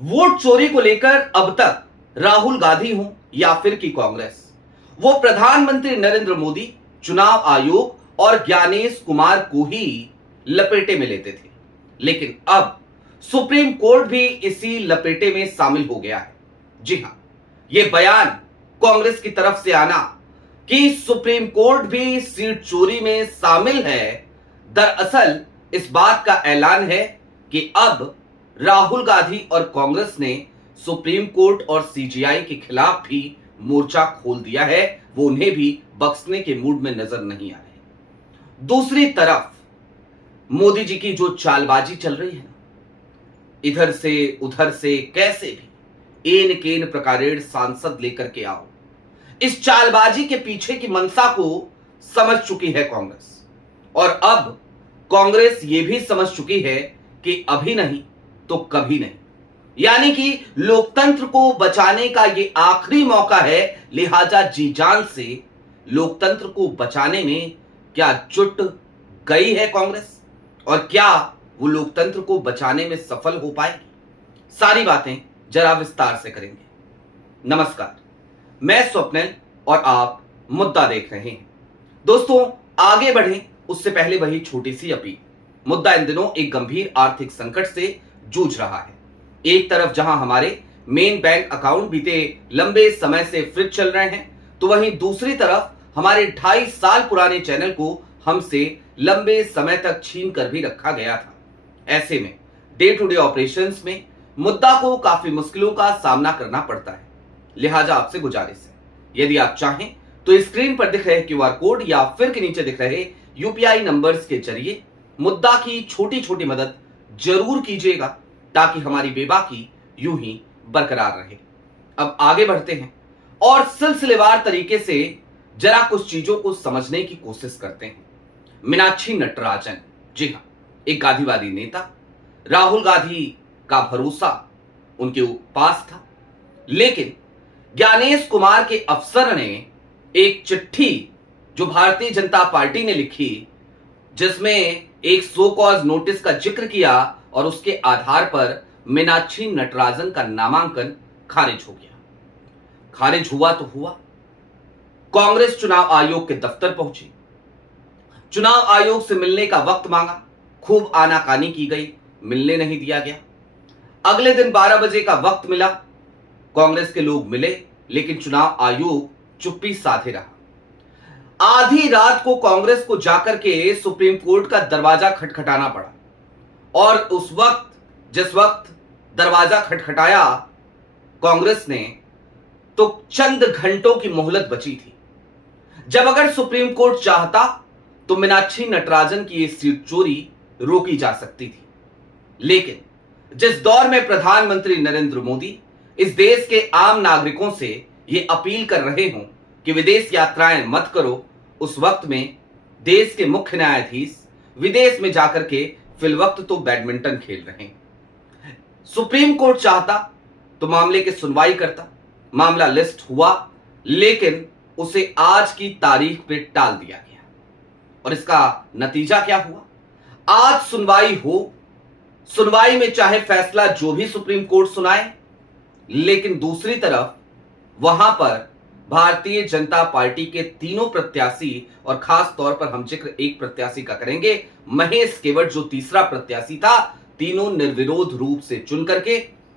Vote चोरी को लेकर अब तक राहुल गांधी हो या फिर की कांग्रेस, वो प्रधानमंत्री नरेंद्र मोदी, चुनाव आयोग और ज्ञानेश कुमार को ही लपेटे में लेते थे। लेकिन अब सुप्रीम कोर्ट भी इसी लपेटे में शामिल हो गया है। जी हां, यह बयान कांग्रेस की तरफ से आना कि सुप्रीम कोर्ट भी सीट चोरी में शामिल है, दरअसल इस बात का ऐलान है कि अब राहुल गांधी और कांग्रेस ने सुप्रीम कोर्ट और सीजीआई के खिलाफ भी मोर्चा खोल दिया है। वो उन्हें भी बख्शने के मूड में नजर नहीं आ रहे। दूसरी तरफ मोदी जी की जो चालबाजी चल रही है ना, इधर से उधर से कैसे भी एन केन प्रकारेण सांसद लेकर के आओ, इस चालबाजी के पीछे की मंशा को समझ चुकी है कांग्रेस। और अब कांग्रेस ये भी समझ चुकी है कि अभी नहीं तो कभी नहीं, यानी कि लोकतंत्र को बचाने का ये आखिरी मौका है। लिहाजा जी जान से लोकतंत्र को बचाने में क्या जुट गई है कांग्रेस, और क्या वो लोकतंत्र को बचाने में सफल हो पाएगी, सारी बातें जरा विस्तार से करेंगे। नमस्कार, मैं स्वप्निल और आप मुद्दा देख रहे हैं। दोस्तों, आगे बढ़ें उससे पहले वही छोटी सी अपील। मुद्दा इन दिनों एक गंभीर आर्थिक संकट से जूझ रहा है। एक तरफ जहां हमारे मेन बैंक अकाउंट बीते लंबे समय से फ्रीज चल रहे हैं, तो वहीं दूसरी तरफ हमारे 2.5 साल पुराने चैनल को हमसे लंबे समय तक छीन कर भी रखा गया था। ऐसे में डे टू डे ऑपरेशंस में मुद्दा को काफी मुश्किलों का सामना करना पड़ता है। लिहाजा आपसे गुजारिश है, यदि आप चाहें तो स्क्रीन पर दिख रहे क्यूआर कोड या फिर के नीचे दिख रहे यूपीआई नंबर्स के जरिए मुद्दा की छोटी छोटी मदद जरूर कीजिएगा, ताकि हमारी बेबाकी यूं ही बरकरार रहे। अब आगे बढ़ते हैं और सिलसिलेवार तरीके से जरा कुछ चीजों को समझने की कोशिश करते हैं। मीनाक्षी नटराजन, जी हां, एक गांधीवादी नेता। राहुल गांधी का भरोसा उनके पास था, लेकिन ज्ञानेश कुमार के अफसर ने एक चिट्ठी जो भारतीय जनता पार्टी ने लिखी, जिसमें एक सो कॉज नोटिस का जिक्र किया, और उसके आधार पर मीनाक्षी नटराजन का नामांकन खारिज हो गया। खारिज हुआ तो हुआ, कांग्रेस चुनाव आयोग के दफ्तर पहुंची, चुनाव आयोग से मिलने का वक्त मांगा, खूब आनाकानी की गई, मिलने नहीं दिया गया। अगले दिन 12 बजे का वक्त मिला, कांग्रेस के लोग मिले, लेकिन चुनाव आयोग चुप्पी साधे रहा। आधी रात को कांग्रेस को जाकर के सुप्रीम कोर्ट का दरवाजा खटखटाना पड़ा, और उस वक्त जिस वक्त दरवाजा खटखटाया कांग्रेस ने, तो चंद घंटों की मोहलत बची थी। जब अगर सुप्रीम कोर्ट चाहता तो मीनाक्षी नटराजन की ये सीट चोरी रोकी जा सकती थी। लेकिन जिस दौर में प्रधानमंत्री नरेंद्र मोदी इस देश के आम नागरिकों से ये अपील कर रहे हों कि विदेश यात्राएं मत करो, उस वक्त में देश के मुख्य न्यायाधीश विदेश में जाकर के फिलवक्त तो बैडमिंटन खेल रहे हैं। सुप्रीम कोर्ट चाहता तो मामले की सुनवाई करता, मामला लिस्ट हुआ, लेकिन उसे आज की तारीख पे टाल दिया गया। और इसका नतीजा क्या हुआ? आज सुनवाई हो, सुनवाई में चाहे फैसला जो भी सुप्रीम कोर्ट सुनाए, लेकिन दूसरी तरफ वहां पर भारतीय जनता पार्टी के तीनों प्रत्याशी, और खास तौर पर हम जिक्र एक प्रत्याशी का करेंगे, महेश केवट, जो तीसरा प्रत्याशी था, तीनों निर्विरोध रूप से चुन करके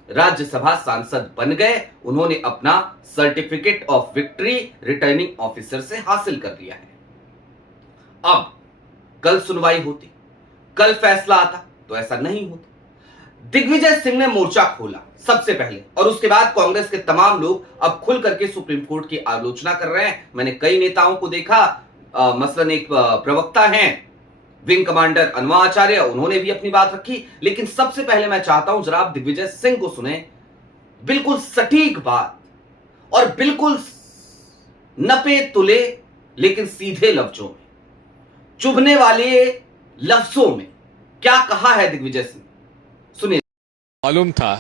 राज्यसभा सांसद बन गए। उन्होंने अपना certificate of victory returning officer से हासिल कर लिया है। अब कल सुनवाई होती, कल फैसला आता, तो ऐसा नहीं होता। दिग्विजय सिंह ने मोर्चा खोला सबसे पहले, और उसके बाद कांग्रेस के तमाम लोग अब खुल करके सुप्रीम कोर्ट की आलोचना कर रहे हैं। मैंने कई नेताओं को देखा, मसलन एक प्रवक्ता हैं विंग कमांडर अनवा आचार्य, उन्होंने भी अपनी बात रखी। लेकिन सबसे पहले मैं चाहता हूं जरा आप दिग्विजय सिंह को सुने, बिल्कुल सटीक बात और बिल्कुल नपे तुले लेकिन सीधे लफ्जों में, चुभने वाले लफ्जों में क्या कहा है दिग्विजय सिंह, सुनिए। मालूम था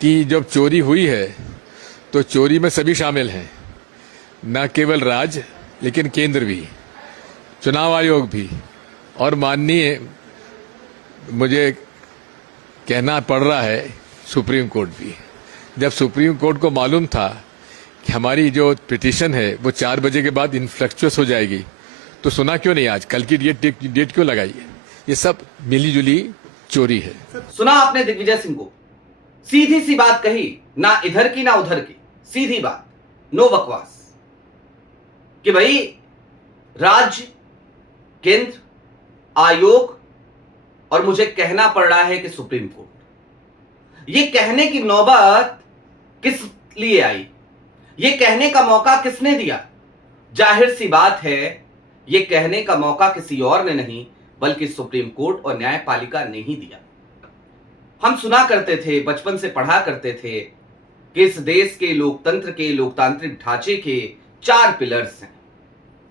कि जब चोरी हुई है तो चोरी में सभी शामिल हैं, न केवल राज्य लेकिन केंद्र भी, चुनाव आयोग भी, और माननीय मुझे कहना पड़ रहा है सुप्रीम कोर्ट भी। जब सुप्रीम कोर्ट को मालूम था कि हमारी जो पिटीशन है वो 4 बजे के बाद इनफ्लेक्चुअस हो जाएगी, तो सुना क्यों नहीं, आज कल की डेट क्यों लगाई है? ये सब मिली जुली चोरी है। सुना आपने दिग्विजय सिंह को, सीधी सी बात कही, ना इधर की ना उधर की, सीधी बात, नो बकवास, कि भाई राज्य, केंद्र, आयोग और मुझे कहना पड़ रहा है कि सुप्रीम कोर्ट। ये कहने की नौबत किस लिए आई? ये कहने का मौका किसने दिया? जाहिर सी बात है, ये कहने का मौका किसी और ने नहीं बल्कि सुप्रीम कोर्ट और न्यायपालिका ने ही दिया। हम सुना करते थे, बचपन से पढ़ा करते थे कि इस देश के लोकतंत्र के, लोकतांत्रिक ढांचे के 4 पिलर्स हैं: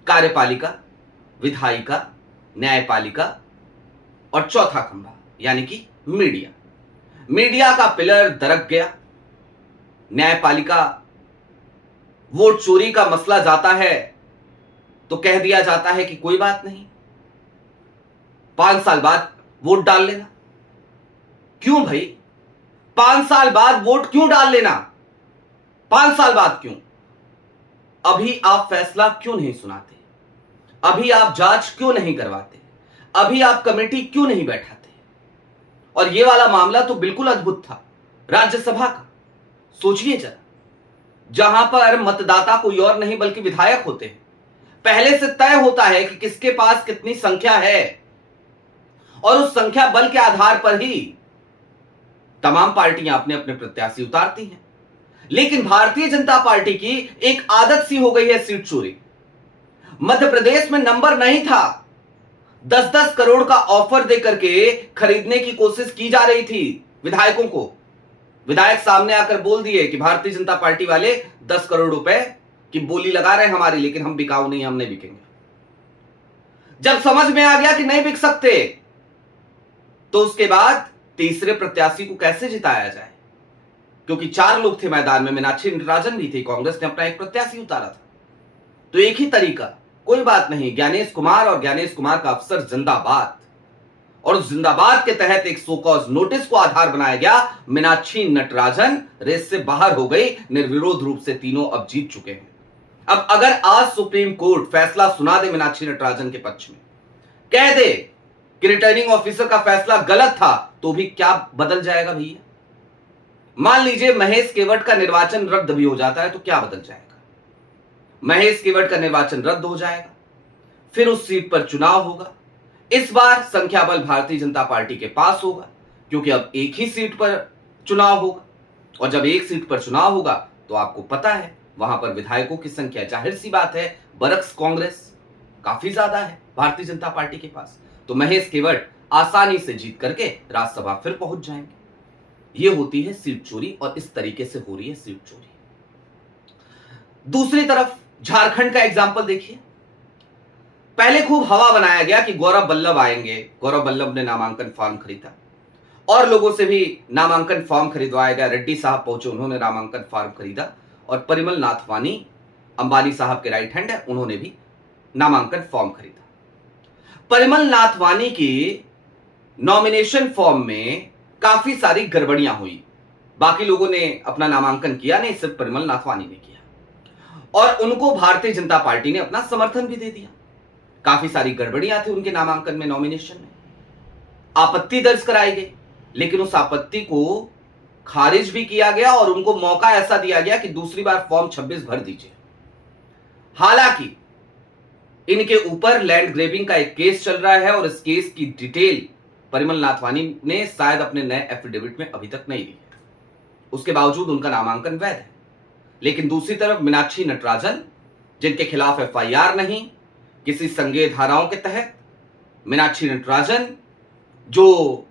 कार्यपालिका, विधायिका, न्यायपालिका और चौथा खंभा यानी कि मीडिया। मीडिया का पिलर दरक गया, न्यायपालिका, वोट चोरी का मसला जाता है तो कह दिया जाता है कि कोई बात नहीं, 5 साल बाद वोट डाल लेना। क्यों भाई, 5 साल बाद वोट क्यों डाल लेना? 5 साल बाद क्यों? अभी आप फैसला क्यों नहीं सुनाते? अभी आप जांच क्यों नहीं करवाते? अभी आप कमेटी क्यों नहीं बैठाते? और यह वाला मामला तो बिल्कुल अद्भुत था, राज्यसभा का। सोचिए जरा, जहां पर मतदाता कोई और नहीं बल्कि विधायक होते हैं, पहले से तय होता है कि किसके पास कितनी संख्या है और उस संख्या बल के आधार पर ही तमाम पार्टियां अपने अपने प्रत्याशी उतारती हैं। लेकिन भारतीय जनता पार्टी की एक आदत सी हो गई है सीट चोरी। मध्य प्रदेश में नंबर नहीं था, 10-10 करोड़ का ऑफर देकर के खरीदने की कोशिश की जा रही थी विधायकों को। विधायक सामने आकर बोल दिए कि भारतीय जनता पार्टी वाले 10 करोड़ रुपए की बोली लगा रहे हैं हमारी, लेकिन हम बिकाऊ नहीं, हम नहीं बिकेंगे। जब समझ में आ गया कि नहीं बिक सकते, तो उसके बाद तीसरे प्रत्याशी को कैसे जिताया जाए, क्योंकि 4 लोग थे मैदान में, मीनाक्षी नटराजन भी थी, कांग्रेस ने अपना एक प्रत्याशी उतारा था। तो एक ही तरीका, कोई बात नहीं, ज्ञानेश कुमार और ज्ञानेश कुमार का अफसर जिंदाबाद, और उस जिंदाबाद के तहत एक सो कॉज नोटिस को आधार बनाया गया। मीनाक्षी नटराजन रेस से बाहर हो गई, निर्विरोध रूप से तीनों अब जीत चुके हैं। अब अगर आज सुप्रीम कोर्ट फैसला सुना दे मीनाक्षी नटराजन के पक्ष में, कह दे कि रिटर्निंग ऑफिसर का फैसला गलत था, तो भी क्या बदल जाएगा भैया? मान लीजिए महेश केवट का निर्वाचन रद्द भी हो जाता है, तो क्या बदल जाएगा? महेश केवट का निर्वाचन रद्द हो जाएगा, फिर उस सीट पर चुनाव होगा। इस बार संख्या बल भारतीय जनता पार्टी के पास होगा, क्योंकि अब एक ही सीट पर चुनाव होगा, और जब एक सीट पर चुनाव होगा तो आपको पता है वहां पर विधायकों की संख्या, जाहिर सी बात है, बरक्स कांग्रेस काफी ज्यादा है भारतीय जनता पार्टी के पास, तो महेश केवट आसानी से जीत करके राज्यसभा फिर पहुंच जाएंगे। यह होती है सीट चोरी, और इस तरीके से हो रही है सीट चोरी। दूसरी तरफ झारखंड का एग्जाम्पल देखिए। पहले खूब हवा बनाया गया कि गौरव वल्लभ आएंगे, गौरव वल्लभ ने नामांकन फॉर्म खरीदा, और लोगों से भी नामांकन फॉर्म खरीदवाया गया। रेड्डी साहब पहुंचे, उन्होंने नामांकन फॉर्म खरीदा, और परिमल नाथवानी, अंबानी साहब के राइट हैंड है, उन्होंने भी नामांकन फॉर्म खरीदा। परिमल नाथवानी की नॉमिनेशन फॉर्म में काफी सारी गड़बड़ियां हुई। बाकी लोगों ने अपना नामांकन किया नहीं, सिर्फ परिमल नाथवानी ने किया, और उनको भारतीय जनता पार्टी ने अपना समर्थन भी दे दिया। काफी सारी गड़बड़ियां थी उनके नामांकन में, नॉमिनेशन में, आपत्ति दर्ज कराई गई, लेकिन उस आपत्ति को खारिज भी किया गया और उनको मौका ऐसा दिया गया कि दूसरी बार फॉर्म 26 भर दीजिए। हालांकि इनके ऊपर लैंड ग्रेबिंग का एक केस चल रहा है, और इस केस की डिटेल परिमल नाथवानी ने शायद अपने नए एफिडेविट में अभी तक नहीं दी है। उसके बावजूद उनका नामांकन वैध है। लेकिन दूसरी तरफ मीनाक्षी नटराजन, जिनके खिलाफ एफआईआर नहीं, किसी संज्ञेय धाराओं के तहत मीनाक्षी नटराजन, जो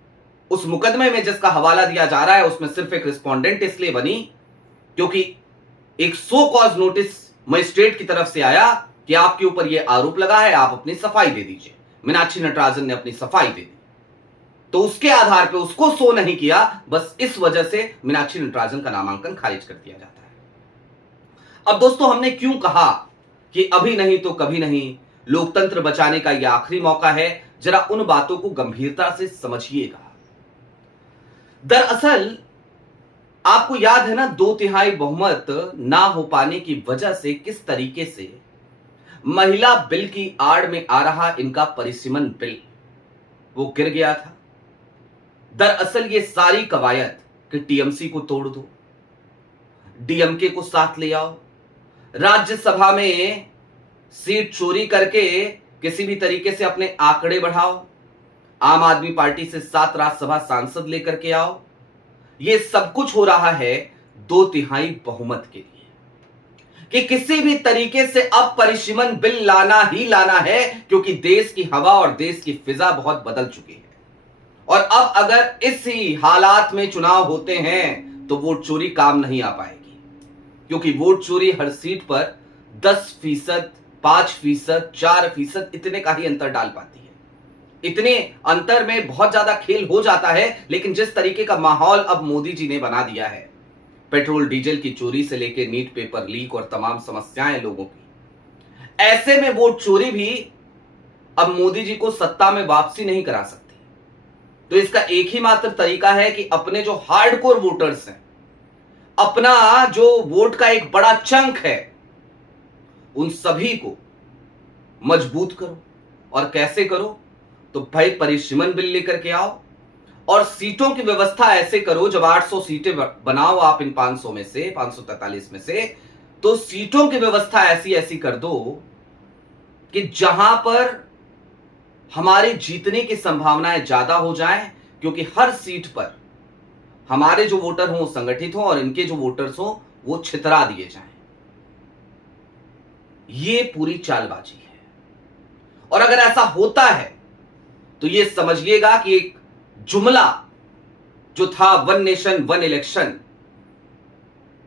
उस मुकदमे में जिसका हवाला दिया जा रहा है उसमें सिर्फ एक रिस्पोंडेंट इसलिए बनी क्योंकि एक सो कॉज नोटिस मजिस्ट्रेट की तरफ से आया कि आपके ऊपर यह आरोप लगा है, आप अपनी सफाई दे दीजिए। मीनाक्षी नटराजन ने अपनी सफाई दे दी, तो उसके आधार पर उसको सो नहीं किया, बस इस वजह से मीनाक्षी नटराजन का नामांकन खारिज कर दिया जाता है। अब दोस्तों, हमने क्यों कहा कि अभी नहीं तो कभी नहीं, लोकतंत्र बचाने का यह आखिरी मौका है, जरा उन बातों को गंभीरता से समझिएगा। दरअसल आपको याद है ना, 2/3 बहुमत ना हो पाने की वजह से किस तरीके से महिला बिल की आड़ में आ रहा इनका परिसीमन बिल वो गिर गया था। दरअसल ये सारी कवायद कि टीएमसी को तोड़ दो, डीएमके को साथ ले आओ, राज्यसभा में सीट चोरी करके किसी भी तरीके से अपने आंकड़े बढ़ाओ, आम आदमी पार्टी से 7 राज्यसभा सांसद लेकर के आओ, ये सब कुछ हो रहा है 2/3 बहुमत के लिए कि किसी भी तरीके से अब परिसीमन बिल लाना ही लाना है, क्योंकि देश की हवा और देश की फिजा बहुत बदल चुकी है। और अब अगर इसी हालात में चुनाव होते हैं तो वोट चोरी काम नहीं आ पाएगी, क्योंकि वोट चोरी हर सीट पर 10%, 5%, 4% इतने का ही अंतर डाल पाती है। इतने अंतर में बहुत ज्यादा खेल हो जाता है, लेकिन जिस तरीके का माहौल अब मोदी जी ने बना दिया है, पेट्रोल डीजल की चोरी से लेकर नीट पेपर लीक और तमाम समस्याएं लोगों की, ऐसे में वोट चोरी भी अब मोदी जी को सत्ता में वापसी नहीं करा सकती। तो इसका एक ही मात्र तरीका है कि अपने जो हार्डकोर वोटर्स हैं, अपना जो वोट का एक बड़ा चंक है, उन सभी को मजबूत करो। और कैसे करो? तो भाई परिसीमन बिल लेकर के आओ और सीटों की व्यवस्था ऐसे करो, जब 800 सीटें बनाओ आप इन 500 में से, 543 में से, तो सीटों की व्यवस्था ऐसी ऐसी कर दो कि जहां पर हमारे जीतने की संभावनाएं ज्यादा हो जाएं, क्योंकि हर सीट पर हमारे जो वोटर हों वो संगठित हों और इनके जो वोटर्स हों वो छितरा दिए जाएं। ये पूरी चालबाजी है। और अगर ऐसा होता है तो ये समझिएगा कि एक जुमला जो था वन नेशन वन इलेक्शन,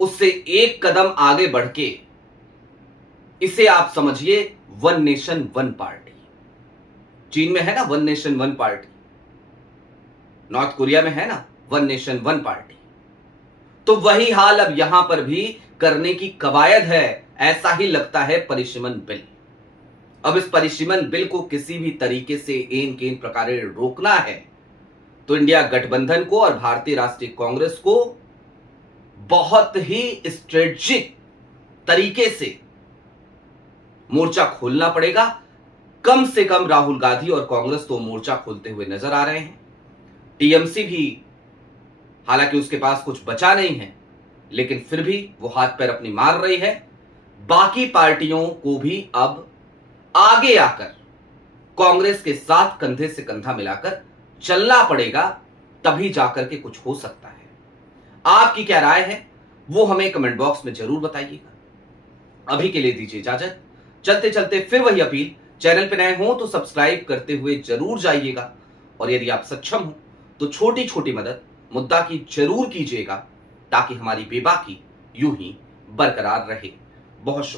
उससे एक कदम आगे बढ़ के इसे आप समझिए वन नेशन वन पार्टी। चीन में है ना one nation one party, north Korea में है ना वन नेशन वन पार्टी, तो वही हाल अब यहां पर भी करने की कवायद है। ऐसा ही लगता है परिसीमन बिल। अब इस परिसीमन बिल को किसी भी तरीके से एन केन प्रकार रोकना है तो इंडिया गठबंधन को और भारतीय राष्ट्रीय कांग्रेस को बहुत ही स्ट्रेटेजिक तरीके से मोर्चा खोलना पड़ेगा। कम से कम राहुल गांधी और कांग्रेस तो मोर्चा खोलते हुए नजर आ रहे हैं। टीएमसी भी, हालांकि उसके पास कुछ बचा नहीं है, लेकिन फिर भी वो हाथ पैर अपनी मार रही है। बाकी पार्टियों को भी अब आगे आकर कांग्रेस के साथ कंधे से कंधा मिलाकर चलना पड़ेगा, तभी जाकर के कुछ हो सकता है। आपकी क्या राय है वो हमें कमेंट बॉक्स में जरूर बताइएगा। अभी के लिए दीजिए इजाजत। चलते चलते फिर वही अपील, चैनल पे नए हो तो सब्सक्राइब करते हुए जरूर जाइएगा, और यदि आप सक्षम हो तो छोटी छोटी मदद मुद्दा की जरूर कीजिएगा, ताकि हमारी बेबाकी यूं ही बरकरार रहे। बहुत शुक्रिया।